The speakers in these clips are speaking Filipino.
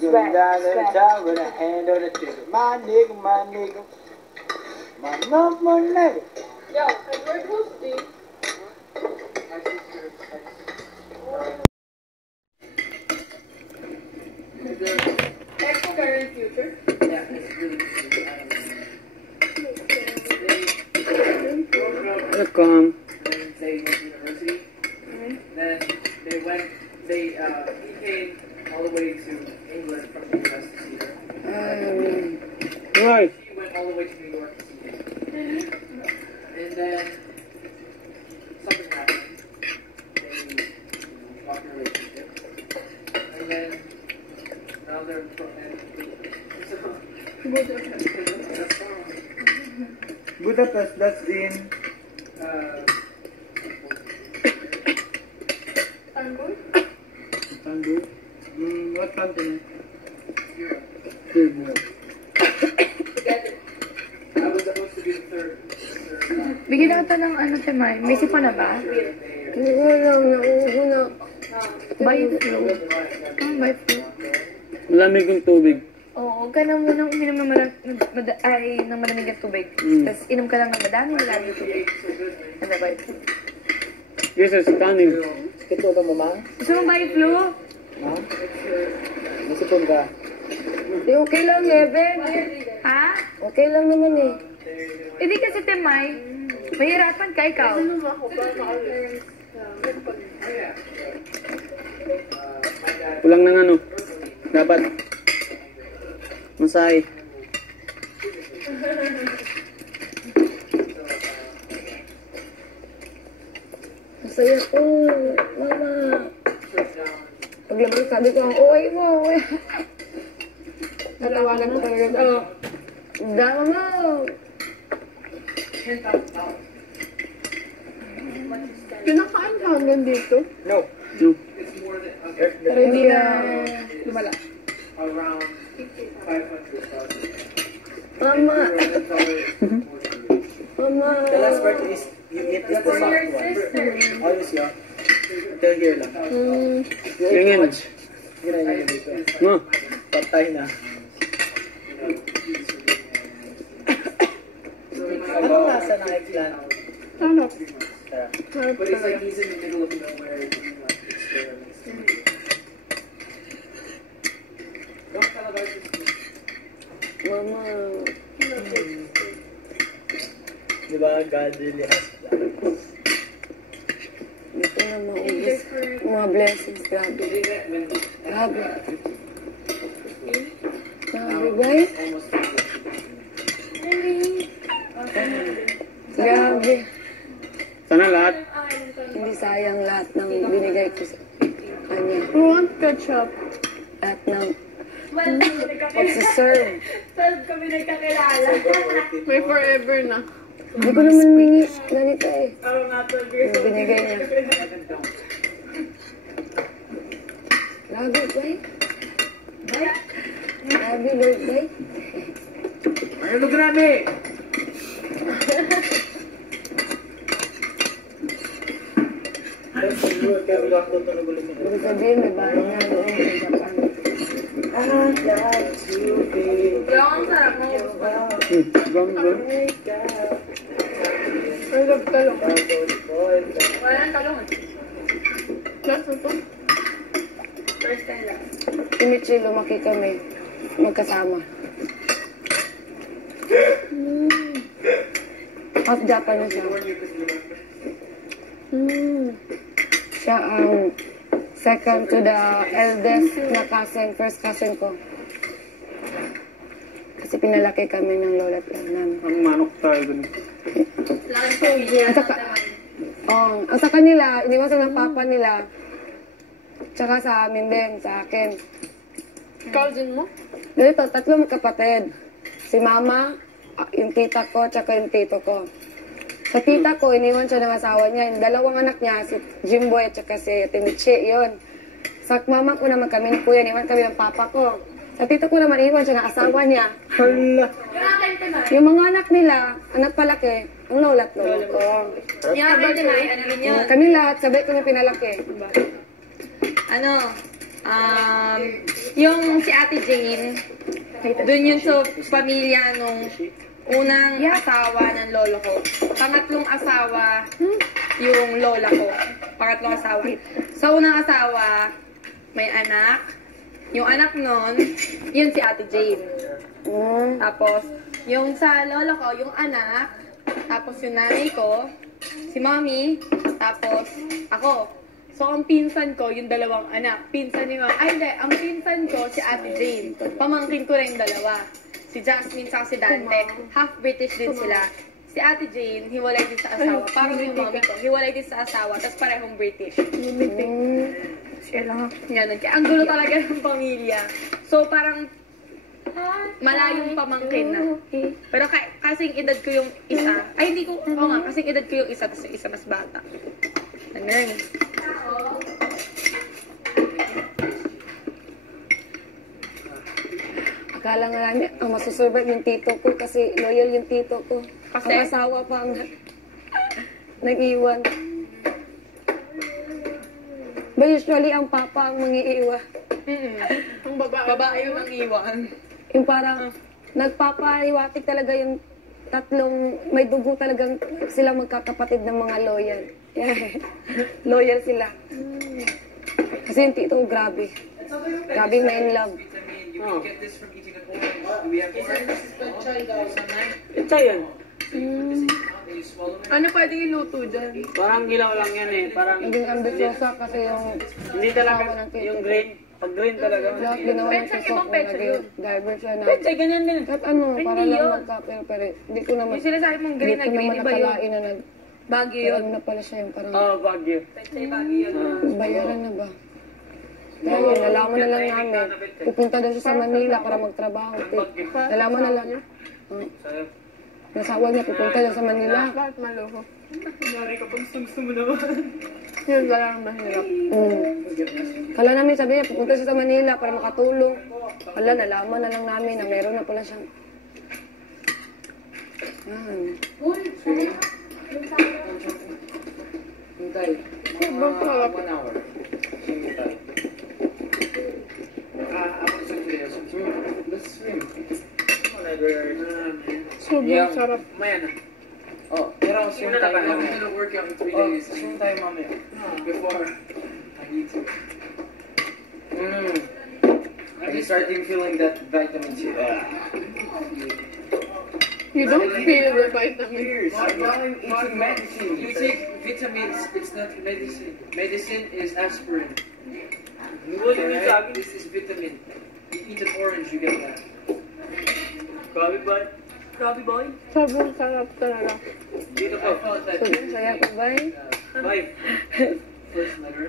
Going down to the top with a hand on the trigger. My nigga, my nigga. My nigga. Yo, and we're hosting. Expo current future? Yeah, it's really Welcome. when they went to university. Then they went, he came all the way to England from the US to see her. Right. She went all the way to New York to see him. And then something happened. They lost their relationship. And then now they're Budapest, that's in... Istanbul? What continent? Europe. Europe. Together. I was supposed to be the third Bigyan ata ng ano, Temay. May sipa na ba? Hindi ko lang, nauubo na. By flow. By flow. Malamig yung tubig. Oo, huwag ka na munang uminom ng malamig na tubig. Tapos inom ka lang ng madami tubig. Ano, by flow. Yes, sir, stunning. Ito ka, mama? Gusto mo by flow? Ha? Nasipon ka? Di okay lang, Eben. Ha? Okay lang naman eh. Hindi kasi, Temay. Mahirapan ka, ikaw. Kulang ng ano. Dapat. Masahe. Masaya ko, mama. Paglabas sabi ko, uy mo, uy. Natawagan ko talaga. Oh, dama mo. Pinakain ka hanggang dito? No. No. Pero hindi na lumala. around 500,000. Mama. Mama. The last part is, you eat is the soft one. Always yun. Until here lang. Tingin. Ginaya niyo dito. No. Patay na. Anong lasa ng eggplant? Ano? But it's like he's in the middle of nowhere doing like experiments. Don't tell about this. Mama. Diba, God really has plans. Ito na maubos. Mga blessings, grabe. Grabe. Grabe, guys. Grabe. Sana lahat. Hindi sayang lahat ng binigay ko sa kanya. I want ketchup. Lahat ng pagsiserve. Kami nagkakilala. May forever na. Hindi ko naman mingi ganito eh. Yung binigay niya. Grabe, guys. Grabe, Lord, guys. Ano grabe? Ibig sabihin, may bahay nga doon sa Japan. Gum. I love talong. Wala nang talong. Last na to. First time lang. Si Michi, lumaki kami. Magkasama. Half Japan na siya. Siya ang second to the eldest na cousin, first cousin ko. Kasi pinalaki kami ng lola namin. Ang manok tayo dun. Ang sa kanila, iniwasan ng papa nila. Tsaka sa amin din, sa akin. Cousin mo? Dito, 3 magkapatid. Si mama, yung tita ko, tsaka yung tito ko. Sa tita ko, iniwan siya ng asawa niya. Yung 2 anak niya, si Jimboy at saka si Timichi, yun. Sa mama ko naman kami ni Kuya, iniwan kami ng papa ko. Sa tito ko naman, iniwan siya ng asawa niya. Hala. Yung mga anak nila, anak palaki, Ang lola at lolo ko. Yan, ano na, ano rin yun. Kami lahat, sabay kami pinalaki. Ano, yung si Ate Jane, dun yun sa pamilya nung unang asawa ng lolo ko. Pangatlong asawa, yung lola ko. Pangatlong asawa. Sa unang asawa, may anak. Yung anak nun, yun si Ate Jane. Tapos, yung sa lolo ko, yung anak. Tapos yung nanay ko, si mommy. Tapos, ako. So, ang pinsan ko, yung dalawang anak. Pinsan ni mama. Ay, hindi. Ang pinsan ko, si Ate Jane. Pamangkin ko na yung dalawa. Si Jasmine sa si Dante. Half British din sila. Si Ate Jane, hiwalay din sa asawa. Parang yung mommy ko, hiwalay din sa asawa. Tapos parehong British. Ganun. Kaya ang gulo talaga ng pamilya. So, parang malayong pamangkin na. Pero kasing edad ko yung isa. Ay, hindi ko. Oo nga, kasing edad ko yung isa. Tapos yung isa mas bata. Ganun. Akala nga namin, ang masusurvive yung tito ko kasi loyal yung tito ko. Kasi? Ang asawa pa ang nag-iwan. But usually, ang papa ang mangiiwan. Ang babae yung iwan. Yung parang nagpapaliwatik talaga yung tatlong, may dugo talagang sila magkakapatid ng mga loyal. Yeah. Loyal sila. Kasi yung tito ko, grabe. Grabe na in love. You get this from eating an orange. Do we have orange? Ito yan. You swallow it. Ano pwedeng iluto dyan? Parang gilaw lang yan eh. Parang Naging ambisyosa kasi yung hindi talaga yung green. Pag green talaga. lahat ginawa ng Pechay, susok ibang na pechay naging yun. driver siya na Pechay, ganyan din. kahit ano, para Hindi lang yun. magka-pero hindi ko naman Yung sinasabi mong hindi green ko na green, naman iba yun. nakalain na Bagyo pero yun. ano na pala siya yung parang Oh, Baguio. Pechay, bagyo yun. bayaran na ba? Kaya yun, nalaman na lang namin. Pupunta daw siya sa Manila para magtrabaho. Nalaman na lang. Sa'yo. Nasawa niya, pupunta daw sa Manila. Bakit maluho? Mari kapag gusto mo naman. Yun lang mahirap. Kala namin sabi niya, pupunta siya sa Manila para makatulong. Kala, nalaman na lang namin na meron na pala siyang... Hintay. Mga 1 hour. Hintay. Ako sa today. Let's swim. Sobrang sarap. Maya na. Oh, pero swim tayo mamaya. I'm gonna work out in 3 days. Swim tayo mamaya. Before I need to. I'm starting feeling that vitamin C. You don't feel the vitamin. I'm eating medicine. You take vitamins. It's not medicine. Medicine is aspirin. Alright? This is vitamin. You eat an orange, you get that. Grabe boy. Sobrang sarap talaga. Dito I felt that. Sobrang saya ko ba eh? Bye. First letter.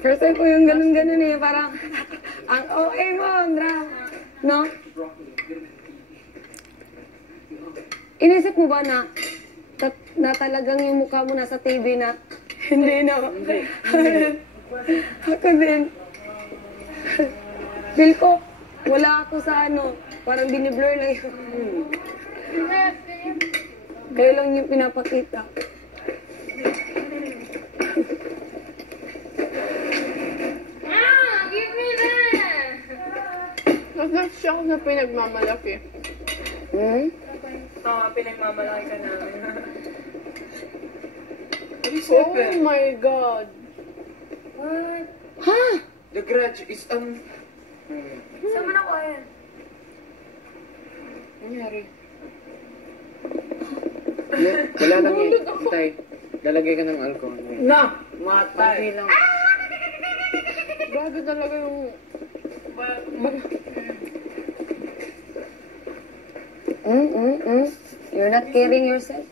First time ko yung ganun-ganun eh. Parang, ang OA mo, ang drama. No? Broccoli. Inisip mo ba na talagang yung mukha mo nasa TV na hindi na. Ako din. Feel ko, wala ako sa ano, parang biniblur lang yun. Kayo lang yung pinapakita. Nag-shock na pinagmamalaki. Oo, pinagmamalaki ka namin. Oh Oh my God. Ha? The grudge is Saan mo nakuha yan? Nangyari. Wala lang eh. Tay, lalagay ka ng alcohol. Na! Matay. lang. Grabe talaga yung... You're not caring yourself?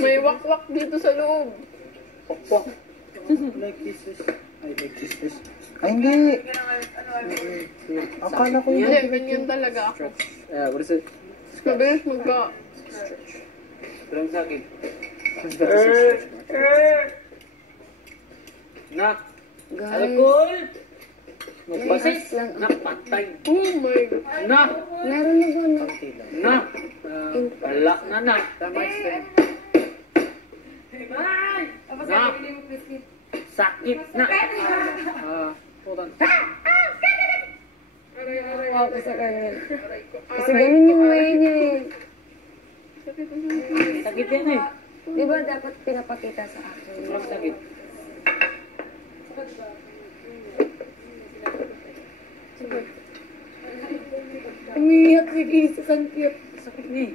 May wakwak dito sa loob. Like this. I like this. Ay, hindi. Akala ko Hindi, yun. ganyan talaga ako. What is it? Mabilis magka... Walang sakit. Nak! Guys, Alcohol! Magpasis lang. na patay. Oh my God. Na! Meron na ba na? Kaunti lang. Na! Wala na na. Tama yun. Na! Sakit na! Hold on. Wow, sa kanya. Kasi ganun yung way niya eh. Sakit yan eh. Di ba dapat pinapakita sa akin? Sobrang sakit. Umiyak si Jesus, ang cute. Sakit niya eh.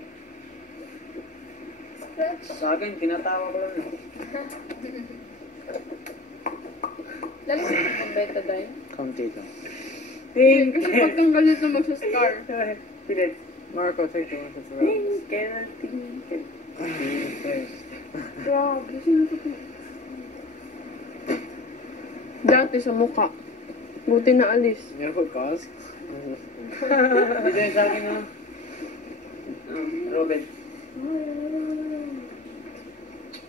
Sa akin, tinatawa ko lang eh. Lalo sa mga betadine. Kaunti lang. Kasi pagtanggal nito magsa-scar. Pilit. Marco, 31 sa sarap. Grabe, sino ito? Dati sa mukha. Buti na alis. Never cause. Dito yung sa akin na. Robin.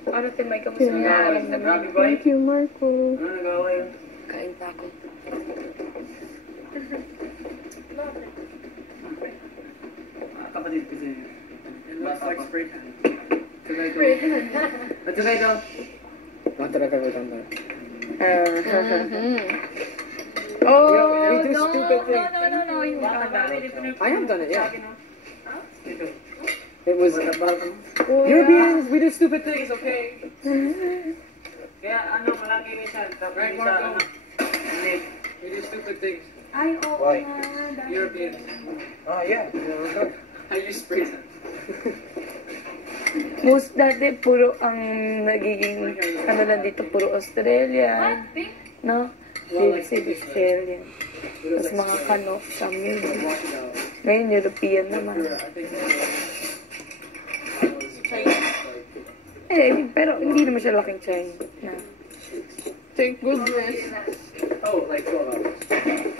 Ano Timay, kamusta na? Grabe boy. Thank you, Marco. Ano nagawa yun? Kain pa ako. Kapatid kasi. It looks like spray tan. Tugay ito. Tugay ito. Matara ka ko tanda. Oh, We do no, stupid things. no, you I have done it, yeah. It was Europeans, we do stupid things, okay? Kaya ano, malaki minsan. Right, Marco? We do stupid things. Ay, oo Why? nga. Europeans. Oh, yeah. I use spray tan. Most dati, puro ang nagiging, ano lang dito, puro Australia. No? Australian. Tapos mga kano sa music. Ngayon, European naman. Pero hindi naman siya laking China. Thank goodness. Oh, like 12 hours.